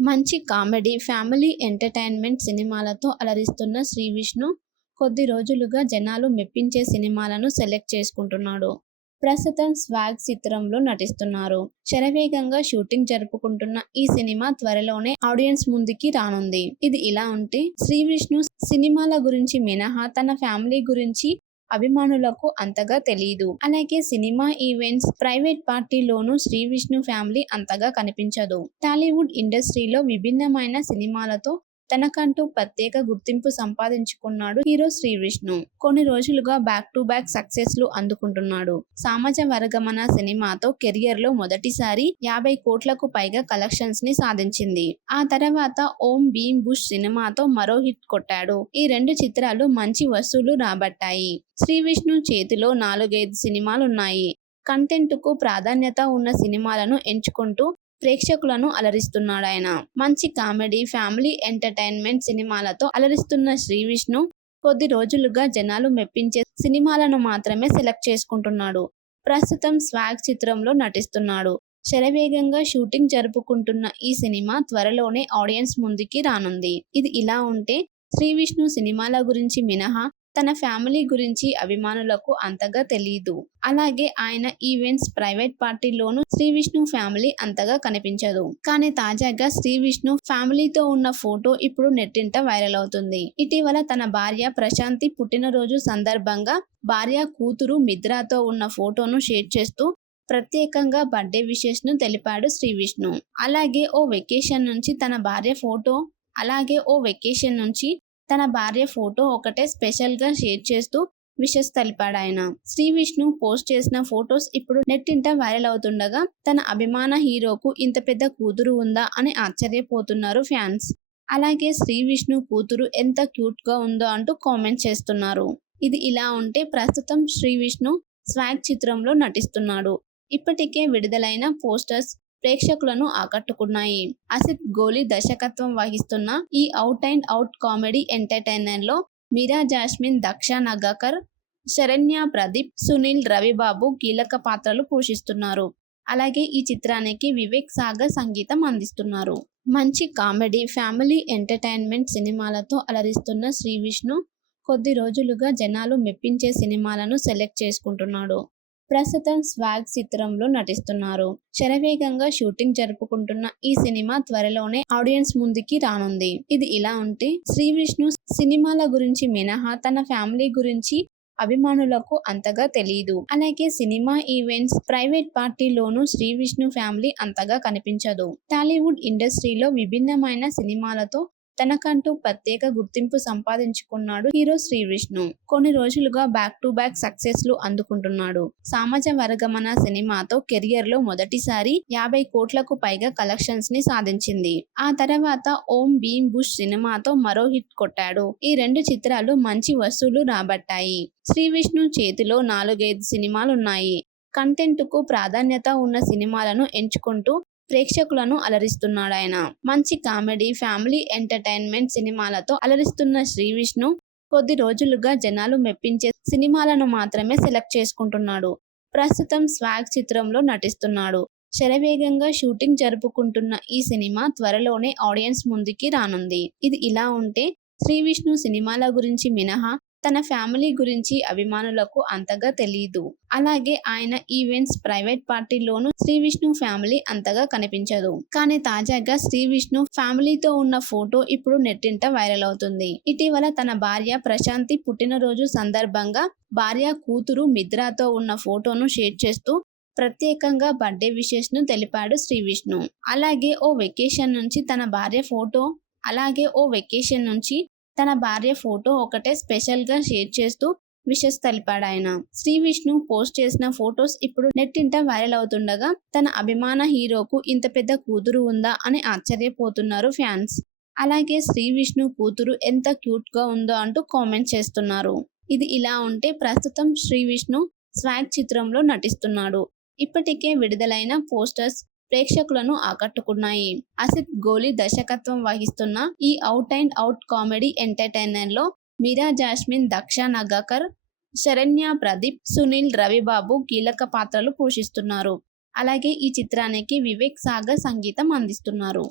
మంచి comedy, family entertainment సినిమాలతో అలరిస్తున్న 'శ్రీ విష్ణు' కొద్ది రోజులుగా జనాలు మెప్పించే సినిమాలను సెలెక్ట్ చేసుకుంటున్నాడు. ప్రస్తుతం 'స్వాగ్' చిత్రంలో నటిస్తున్నారు. శరవేగంగా షూటింగ్ జరుపుకుంటున్న ఈ సినిమా త్వరలోనే ఆడియన్స్ ముందుకి రానుంది. ఇది ఇలా ఉంటే 'శ్రీ విష్ణు' సినిమాల గురించి మినహా తన ఫ్యామిలీ గురించి అభిమానులకు అంతగా తెలీదు. అలాగే సినిమా ఈవెంట్స్, ప్రైవేట్ పార్టీల్లోనూ 'శ్రీ విష్ణు' ఫ్యామిలీ అంతగా కనిపించదు. టాలీవుడ్ ఇండస్ట్రీలో విభిన్నమైన సినిమాలతో తనకంటూ ప్రత్యేక గుర్తింపు సంపాదించుకున్నాడు హీరో శ్రీ విష్ణు. కొన్ని రోజులుగా బ్యాక్ టు బ్యాక్ సక్సెస్లు అందుకుంటున్నాడు. సామాజ వర్గమన సినిమాతో కెరియర్లో మొదటిసారి 50 కోట్లకు పైగా కలెక్షన్స్ ని సాధించింది. ఆ తర్వాత ఓం భీమ్ బుష్ సినిమాతో మరో హిట్ కొట్టాడు. ఈ రెండు చిత్రాలు మంచి వసూళ్లు రాబట్టాయి. శ్రీ విష్ణు చేతిలో 4-5 సినిమాలున్నాయి. కంటెంట్ కు ప్రాధాన్యత ఉన్న సినిమాలను ఎంచుకుంటూ ప్రేక్షకులను అలరిస్తున్నాడాయన. మంచి కామెడీ, ఫ్యామిలీ ఎంటర్‌టైన్‌మెంట్ సినిమాలతో అలరిస్తున్న శ్రీ విష్ణు కొద్ది రోజులుగా జనాలు మెప్పించే సినిమాలను మాత్రమే సెలెక్ట్ చేసుకుంటున్నాడు. ప్రస్తుతం 'స్వాగ్' చిత్రంలో నటిస్తున్నాడు. శరవేగంగా షూటింగ్ జరుపుకుంటున్న ఈ సినిమా త్వరలోనే ఆడియన్స్ ముందుకి రానుంది. ఇది ఇలా ఉంటే 'శ్రీ విష్ణు' సినిమాల గురించి మినహా తన ఫ్యామిలీ గురించి అభిమానులకు అంతగా తెలీదు. అలాగే ఆయన ఈవెంట్స్, ప్రైవేట్ పార్టీల్లోనూ 'శ్రీ విష్ణు' ఫ్యామిలీ అంతగా కనిపించదు. కానీ తాజాగా 'శ్రీ విష్ణు' ఫ్యామిలీతో ఉన్న ఫోటో ఇప్పుడు నెట్టింట వైరల్ అవుతుంది. ఇటీవల తన భార్య ప్రశాంతి పుట్టినరోజు సందర్భంగా భార్య, కూతురు మిత్రాతో ఉన్న ఫోటోను షేర్ చేస్తూ ప్రత్యేకంగా బర్త్డే విషెస్ ను తెలిపాడు శ్రీ విష్ణు. అలాగే ఓ వెకేషన్ నుంచి తన భార్య ఫోటో ఒకటే స్పెషల్ గా షేర్ చేస్తూ విషెస్ తెలిపాడాయన. శ్రీ విష్ణు పోస్ట్ చేసిన ఫోటోస్ ఇప్పుడు నెట్టింట వైరల్ అవుతుండగా తన అభిమాన హీరోకు ఇంత పెద్ద కూతురు ఉందా అని ఆశ్చర్యపోతున్నారు ఫ్యాన్స్. అలాగే శ్రీ విష్ణు కూతురు ఎంత క్యూట్ గా ఉందో అంటూ కామెంట్ చేస్తున్నారు. ఇది ఇలా ఉంటే ప్రస్తుతం శ్రీ విష్ణు 'స్వాగ్' చిత్రంలో నటిస్తున్నాడు. ఇప్పటికే విడుదలైన పోస్టర్స్ ప్రేక్షకులను ఆకట్టుకున్నాయి. అసిత్ గోలి దర్శకత్వం వహిస్తున్న ఈ out and out comedy entertainer లో మీరా జాస్మిన్, దక్ష నగాకర్, శరణ్య ప్రదీప్, సునీల్, రవిబాబు కీలక పాత్రలు పోషిస్తున్నారు. అలాగే ఈ చిత్రానికి వివేక్ సాగర్ సంగీతం అందిస్తున్నారు. మంచి కామెడీ, ఫ్యామిలీ ఎంటర్‌టైన్‌మెంట్ సినిమాలతో అలరిస్తున్న శ్రీ విష్ణు కొద్ది రోజులుగా జనాలు మెప్పించే సినిమాలను సెలెక్ట్ చేసుకుంటున్నాడు. ప్రస్తుతం 'స్వాగ్' చిత్రంలో నటిస్తున్నారు. శరవేగంగా షూటింగ్ జరుపుకుంటున్న ఈ సినిమా త్వరలోనే ఆడియన్స్ ముందుకి రానుంది. ఇది ఇలా ఉంటే 'శ్రీ విష్ణు' సినిమాల గురించి మినహా తన ఫ్యామిలీ గురించి అభిమానులకు అంతగా తెలీదు. అలాగే సినిమా ఈవెంట్స్, ప్రైవేట్ పార్టీల్లోనూ 'శ్రీ విష్ణు' ఫ్యామిలీ అంతగా కనిపించదు. టాలీవుడ్ ఇండస్ట్రీలో విభిన్నమైన సినిమాలతో తనకంటూ ప్రత్యేక గుర్తింపు సంపాదించుకున్నాడు హీరో శ్రీ విష్ణు. కొన్ని రోజులుగా బ్యాక్ టు బ్యాక్ సక్సెస్లు అందుకుంటున్నాడు. సామాజ వర్గమన సినిమాతో కెరియర్లో మొదటిసారి 50 కోట్లకు పైగా కలెక్షన్స్ ని సాధించింది. ఆ తర్వాత ఓం భీమ్ బుష్ సినిమాతో మరో హిట్ కొట్టాడు. ఈ రెండు చిత్రాలు మంచి వసూళ్లు రాబట్టాయి. శ్రీ విష్ణు చేతిలో 4-5 సినిమాలున్నాయి. కంటెంట్ కు ప్రాధాన్యత ఉన్న సినిమాలను ఎంచుకుంటూ ప్రేక్షకులను అలరిస్తున్నాడాయన. మంచి కామెడీ, ఫ్యామిలీ ఎంటర్‌టైన్‌మెంట్ సినిమాలతో అలరిస్తున్న శ్రీ విష్ణు కొద్ది రోజులుగా జనాలు మెప్పించే సినిమాలను మాత్రమే సెలెక్ట్ చేసుకుంటున్నాడు. ప్రస్తుతం 'స్వాగ్' చిత్రంలో నటిస్తున్నాడు. శరవేగంగా షూటింగ్ జరుపుకుంటున్న ఈ సినిమా త్వరలోనే ఆడియన్స్ ముందుకి రానుంది. ఇది ఇలా ఉంటే 'శ్రీ విష్ణు' సినిమాల గురించి మినహా తన ఫ్యామిలీ గురించి అభిమానులకు అంతగా తెలీదు. అలాగే ఆయన ఈవెంట్స్, ప్రైవేట్ పార్టీల్లోనూ 'శ్రీ విష్ణు' ఫ్యామిలీ అంతగా కనిపించదు. కానీ తాజాగా 'శ్రీ విష్ణు' ఫ్యామిలీతో ఉన్న ఫోటో ఇప్పుడు నెట్టింట వైరల్ అవుతుంది. ఇటీవల తన భార్య ప్రశాంతి పుట్టినరోజు సందర్భంగా భార్య, కూతురు మిత్రాతో ఉన్న ఫోటోను షేర్ చేస్తూ ప్రత్యేకంగా బర్త్డే విషెస్ ను తెలిపాడు శ్రీ విష్ణు. అలాగే ఓ వెకేషన్ నుంచి తన భార్య ఫోటో ఒకటే స్పెషల్ గా షేర్ చేస్తూ విషెస్ తెలిపాడాయన. శ్రీ విష్ణు పోస్ట్ చేసిన ఫోటోస్ ఇప్పుడు నెట్టింట వైరల్ అవుతుండగా తన అభిమాన హీరోకు ఇంత పెద్ద కూతురు ఉందా అని ఆశ్చర్యపోతున్నారు ఫ్యాన్స్. అలాగే శ్రీ విష్ణు కూతురు ఎంత క్యూట్ గా ఉందో అంటూ కామెంట్ చేస్తున్నారు. ఇది ఇలా ఉంటే ప్రస్తుతం శ్రీ విష్ణు 'స్వాగ్' చిత్రంలో నటిస్తున్నాడు. ఇప్పటికే విడుదలైన పోస్టర్స్ ప్రేక్షకులను ఆకట్టుకున్నాయి. అసిత్ గోలి దర్శకత్వం వహిస్తున్న ఈ out and out comedy entertainer లో మీరా జాస్మిన్, దక్ష నగాకర్, శరణ్య ప్రదీప్, సునీల్, రవిబాబు కీలక పాత్రలు పోషిస్తున్నారు. అలాగే ఈ చిత్రానికి వివేక్ సాగర్ సంగీతం అందిస్తున్నారు.